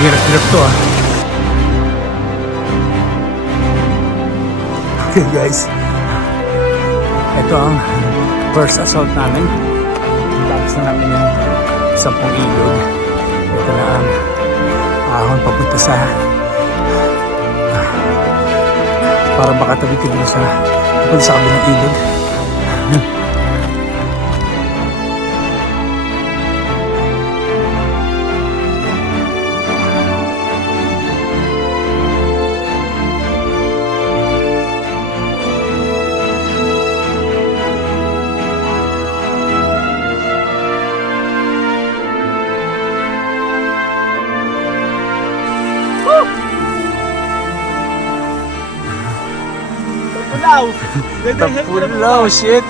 Hirap-hirap to ah. Okay guys. Ito ang first assault namin. Tapos na namin yung sampung ilog. Ito na ang ahon papunta sa para makatawid ka dun sa papunta sa kabilang ilog. Pulaw! Tapulaw, shit.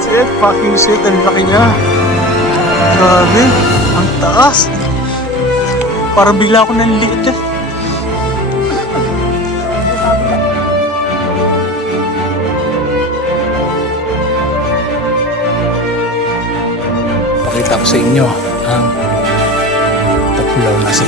Shit, fucking shit. Ang laki niya. Grabe. Ang taas. Parang bigla ako ng liit eh. Pakita ko sa inyo ang tapulaw na sa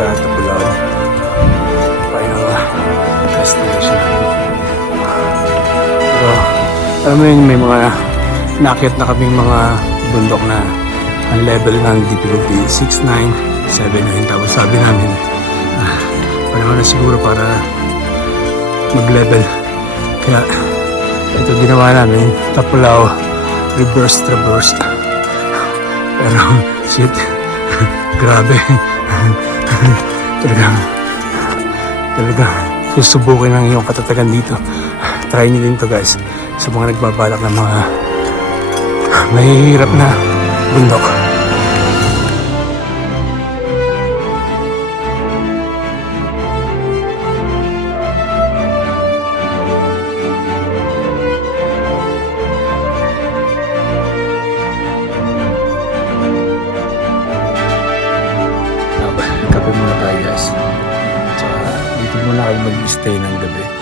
sa Tapulaw. Final destination. Pero, alam mo yun, may mga nakit na kaming mga bundok na ang level ng difficulty 6, 9, 7, 9. Tapos sabi namin, ah, panahon na siguro para mag-level. Kaya, ito ginawa namin, Tapulaw, reverse traverse. Pero, shit, grabe. talagang, talagang susubukin ang iyong katatagan dito. Try nyo din to guys sa mga nagbabalak ng mga mahihirap na bundok. Muna tayo guys. Tsaka dito muna kayo mag-stay ng gabi.